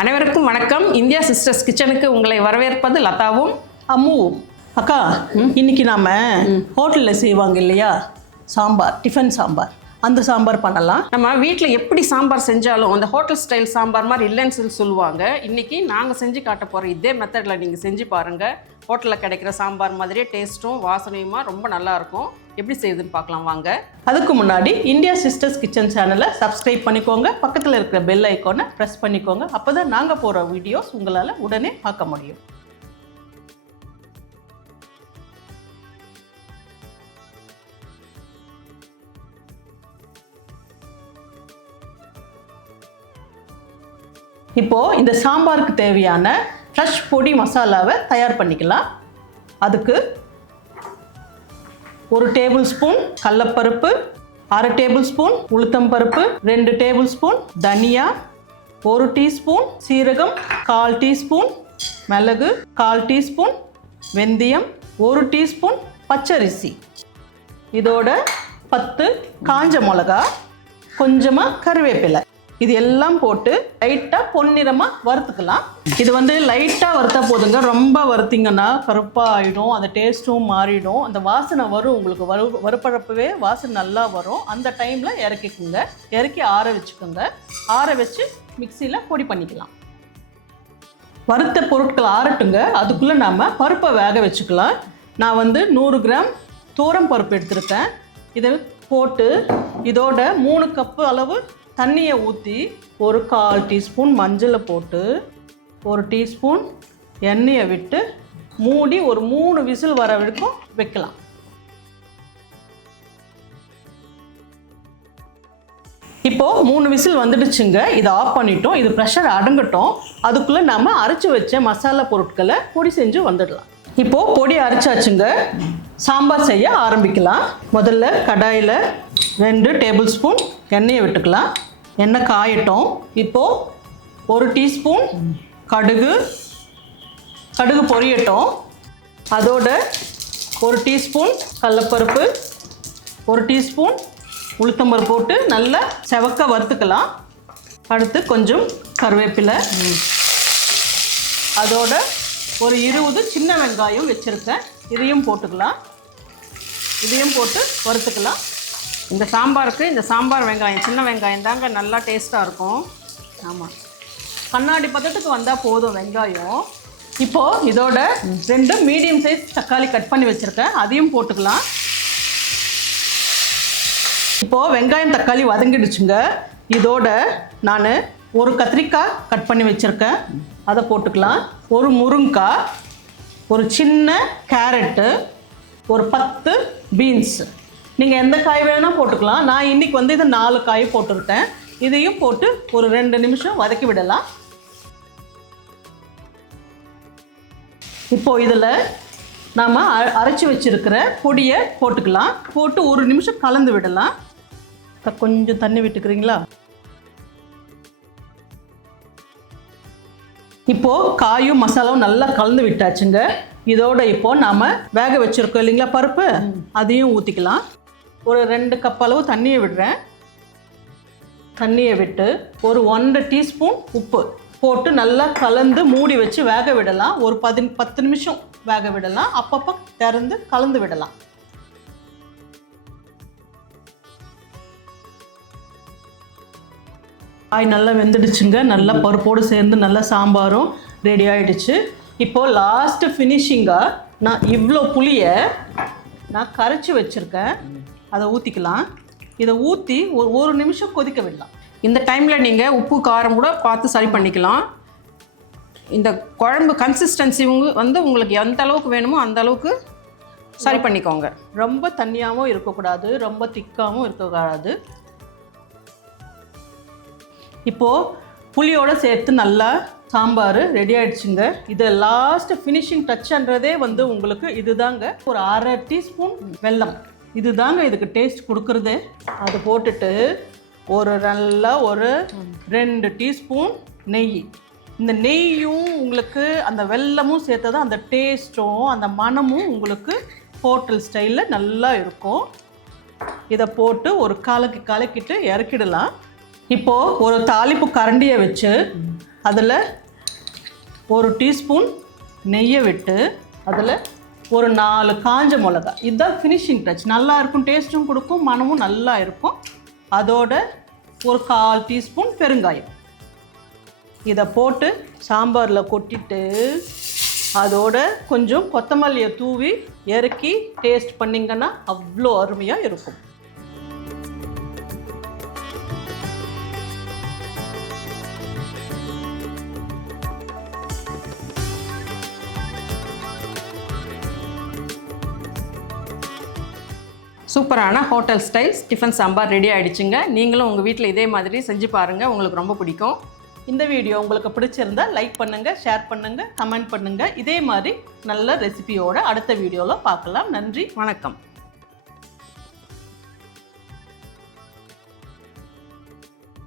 அனைவருக்கும் வணக்கம். India sisters கிச்சனுக்கு உங்களை வரவேற்பது லதாவும் அம்முவும். அக்கா, இன்னைக்கு நாம ஹோட்டலில் செய்வாங்க இல்லையா சாம்பார், டிஃபன் சாம்பார், அந்த சாம்பார் பண்ணலாம். நம்ம வீட்டில் எப்படி சாம்பார் செஞ்சாலும் அந்த ஹோட்டல் ஸ்டைல் சாம்பார் மாதிரி இல்லைன்னு சொல்லுவாங்க. இன்றைக்கி நாங்கள் செஞ்சு காட்ட போகிறோம். இதே மெத்தடில் நீங்கள் செஞ்சு பாருங்கள். ஹோட்டலில் கிடைக்கிற சாம்பார் மாதிரியே டேஸ்ட்டும் வாசனையுமா ரொம்ப நல்லாயிருக்கும். எப்படி செய்யுதுன்னு பார்க்கலாம் வாங்க. அதுக்கு முன்னாடி இந்தியா சிஸ்டர்ஸ் கிச்சன் சேனலை சப்ஸ்கிரைப் பண்ணிக்கோங்க. பக்கத்தில் இருக்கிற பெல் ஐக்கானை ப்ரெஸ் பண்ணிக்கோங்க. அப்போ தான் நாங்கள் போகிற வீடியோஸ் உங்களால் உடனே பார்க்க முடியும். இப்போது இந்த சாம்பாருக்கு தேவையான ஃப்ரெஷ் பொடி மசாலாவை தயார் பண்ணிக்கலாம். அதுக்கு 1 டேபிள் ஸ்பூன் கடலைப்பருப்பு, 1/2 டேபிள் ஸ்பூன் உளுத்தம்பருப்பு, 2 டேபிள் ஸ்பூன் தனியா, 1 டீஸ்பூன் சீரகம், 1/4 டீஸ்பூன் மிளகு, 1/4 டீஸ்பூன் வெந்தயம், 1 டீஸ்பூன் பச்சரிசி, இதோட 10 காஞ்ச மிளகா, கொஞ்சமாக கருவேப்பிலை, இது எல்லாம் போட்டு லைட்டாக பொன்னிறமாக வறுத்துக்கலாம். இது லைட்டாக வறுத்தா போதுங்க. ரொம்ப வறுத்திங்கன்னா கருப்பாக ஆகிடும், அந்த டேஸ்ட்டும் மாறிடும், அந்த வாசனை வரும். உங்களுக்கு வறுப்பழப்பவே வாசனை நல்லா வரும். அந்த டைமில் இறக்கிக்குங்க. இறக்கி ஆற வச்சுக்கோங்க. ஆற வச்சு மிக்சியில் பொடி பண்ணிக்கலாம். வறுத்த பொருட்கள் ஆறட்டுங்க. அதுக்குள்ளே நாம் பருப்பை வேக வச்சுக்கலாம். நான் 100 கிராம் தூரம் பருப்பு எடுத்திருக்கேன். இதை போட்டு இதோட 3 கப்பு அளவு தண்ணியை ஊற்றி 1/4 டீஸ்பூன் மஞ்சளை போட்டு 1 டீஸ்பூன் எண்ணெயை விட்டு மூடி ஒரு 3 விசில் வர வரைக்கும் வைக்கலாம். இப்போது 3 விசில் வந்துடுச்சுங்க. இதை ஆஃப் பண்ணிட்டோம். இது ப்ரெஷர் அடங்கட்டும். அதுக்குள்ளே நம்ம அரைச்சி வச்ச மசாலா பொருட்களை பொடி செஞ்சு வந்துடலாம். இப்போது பொடி அரைச்சாச்சுங்க. சாம்பார் செய்ய ஆரம்பிக்கலாம். முதல்ல கடாயில் 2 டேபிள் ஸ்பூன் எண்ணெயை விட்டுக்கலாம். எண்ணெய் காயட்டும். இப்போது 1 டீஸ்பூன் கடுகு பொரியட்டும். அதோட 1 டீஸ்பூன் கடலைப்பருப்பு, 1 டீஸ்பூன் உளுத்தம்பருப்பு போட்டு நல்லா செவக்க வறுத்துக்கலாம். அடுத்து கொஞ்சம் கருவேப்பிலை, அதோட ஒரு 20 சின்ன வெங்காயம் வச்சுருக்கேன், இதையும் போட்டுக்கலாம். இதையும் போட்டு வறுத்துக்கலாம். இந்த சாம்பாருக்கு இந்த சாம்பார் வெங்காயம், சின்ன வெங்காயம் தாங்க நல்லா டேஸ்ட்டாக இருக்கும். ஆமாம், கண்ணாடி பதத்துக்கு வந்தால் போதும் வெங்காயம். இப்போது இதோட 2 மீடியம் சைஸ் தக்காளி கட் பண்ணி வச்சுருக்கேன், அதையும் போட்டுக்கலாம். இப்போது வெங்காயம் தக்காளி வதங்கிடுச்சுங்க. இதோட நான் 1 கத்திரிக்காய் கட் பண்ணி வச்சுருக்கேன், அதை போட்டுக்கலாம். 1 முருங்கைக்காய், ஒரு சின்ன கேரட்டு, ஒரு 10 பீன்ஸ். நீங்கள் எந்த காய் வேணால் போட்டுக்கலாம். நான் இன்றைக்கி இது 4 காய் போட்டுருக்கேன். இதையும் போட்டு ஒரு 2 நிமிஷம் வதக்கி விடலாம். இப்போது இதில் நாம் அரைச்சி வச்சுருக்கிற பொடியை போட்டுக்கலாம். போட்டு 1 நிமிஷம் கலந்து விடலாம். கொஞ்சம் தண்ணி விட்டுக்கிறீங்களா? இப்போது காயும் மசாலாவும் நல்லா கலந்து விட்டாச்சுங்க. இதோட இப்போது நாம் வேக வச்சுருக்கோம் இல்லைங்களா பருப்பு, அதையும் ஊற்றிக்கலாம். ஒரு 2 கப் அளவு தண்ணியை விடுறேன். தண்ணியை விட்டு ஒரு 1/2 டீஸ்பூன் உப்பு போட்டு நல்லா கலந்து மூடி வச்சு வேக விடலாம். ஒரு 10 நிமிஷம் வேக விடலாம். அப்பப்போ திறந்து கலந்து விடலாம். காய் நல்லா வெந்துடுச்சுங்க. நல்லா பருப்போடு சேர்ந்து நல்லா சாம்பாரும் ரெடி ஆகிடுச்சு. இப்போது லாஸ்ட்டு ஃபினிஷிங்காக நான் இவ்வளோ புளியை நான் கரைச்சி வச்சுருக்கேன், அதை ஊற்றிக்கலாம். இதை ஊற்றி ஒரு 1 நிமிஷம் கொதிக்க விடலாம். இந்த டைமில் நீங்கள் உப்பு காரம் கூட பார்த்து சரி பண்ணிக்கலாம். இந்த குழம்பு கன்சிஸ்டன்சி உங்களுக்கு எந்த அளவுக்கு வேணுமோ அந்த அளவுக்கு சரி பண்ணிக்கோங்க. ரொம்ப தண்ணியாகவும் இருக்கக்கூடாது, ரொம்ப திக்காகவும் இருக்கக்கூடாது. இப்போது புளியோடு சேர்த்து நல்லா சாம்பார் ரெடி ஆகிடுச்சுங்க. இது லாஸ்ட் ஃபினிஷிங் டச்ன்றதே உங்களுக்கு இதுதாங்க. ஒரு 1/2 டீஸ்பூன் வெல்லம், இதுதாங்க இதுக்கு டேஸ்ட் கொடுக்குறது. அது போட்டுட்டு ஒரு 2 டீஸ்பூன் நெய். இந்த நெய்யும் உங்களுக்கு அந்த வெல்லமும் சேர்த்து தான் அந்த டேஸ்ட்டும் அந்த மணமும் உங்களுக்கு ஹோட்டல் ஸ்டைலில் நல்லா இருக்கும். இதை போட்டு ஒரு கலக்கிட்டு இறக்கிடலாம். இப்போது ஒரு தாளிப்பு கரண்டியை வச்சு அதில் ஒரு டீஸ்பூன் நெய்யை விட்டு அதில் ஒரு 4 காஞ்ச மிளகா. இதுதான் ஃபினிஷிங் டச். நல்லா இருக்கும், டேஸ்ட்டும் கொடுக்கும், மனமும் நல்லா இருக்கும். அதோட ஒரு 1/4 டீஸ்பூன் பெருங்காயம். இதை போட்டு சாம்பாரில் கொட்டிட்டு அதோட கொஞ்சம் கொத்தமல்லியை தூவி இறக்கி டேஸ்ட் பண்ணிங்கன்னா அவ்வளோ அருமையாக இருக்கும். சூப்பரான hotel style tiffin sambar ready ஆகிடுச்சுங்க. நீங்களும் உங்கள் வீட்டில் இதே மாதிரி செஞ்சு பாருங்கள், உங்களுக்கு ரொம்ப பிடிக்கும். இந்த வீடியோ உங்களுக்கு பிடிச்சிருந்தா லைக் பண்ணுங்கள், ஷேர் பண்ணுங்கள், கமெண்ட் பண்ணுங்கள். இதே மாதிரி நல்ல ரெசிபியோட அடுத்த வீடியோவில் பார்க்கலாம். நன்றி, வணக்கம்.